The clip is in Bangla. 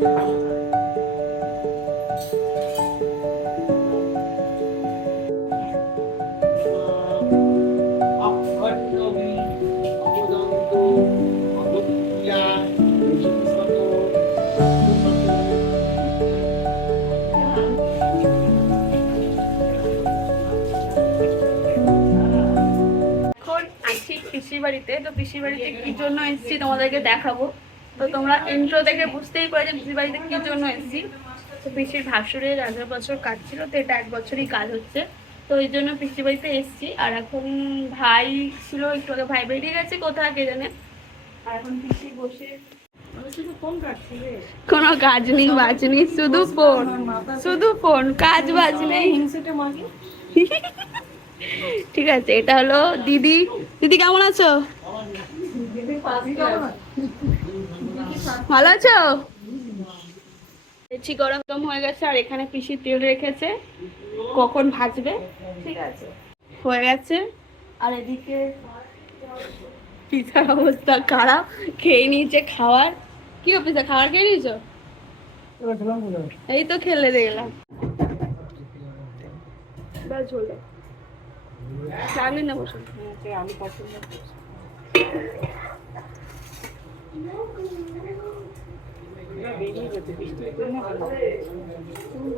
পিসির বাড়িতে, তো পিসির বাড়িতে কি জন্য এসেছি তোমাদেরকে দেখাবো। তো তোমরা ইন্ট্রো দেখে বুঝতেই পারো যে পিসির বাড়িতে কি জন্য এসেছি। তো পিসির ভাসুরের 11 বছর কাটছিল, তো এটা 1 বছরই কাজ হচ্ছে, তো এই জন্য পিসির বাড়িতে এসেছি। আর এখন ভাই ছিল একটু আগে, ভাই বেরিয়ে গেছে কোথায় কে জানে। আর এখন পিসি বসে কোনো কাজ নেই বাজ নেই, শুধু ফোন, শুধু ফোন, কাজ বাজ নেই। ঠিক আছে, এটা হলো দিদি। দিদি কেমন আছো? ভালো আছো? লুচি গরম হয়ে গেছে, আর এখানে পিসি তেল রেখেছে, কখন ভাজবে। ঠিক আছে, হয়ে গেছে। আর এদিকে পিসার অবস্থা খারাপ, খেয়ে নিয়েছে খাবার। কি পিসা খাবার খেয়ে নিয়েছো? এই তো খেলে দেখলাম ব্যাস হলো। জানি না বসে আলু পছন্দ বেরিয়ে যেতে বৃষ্টির জন্য।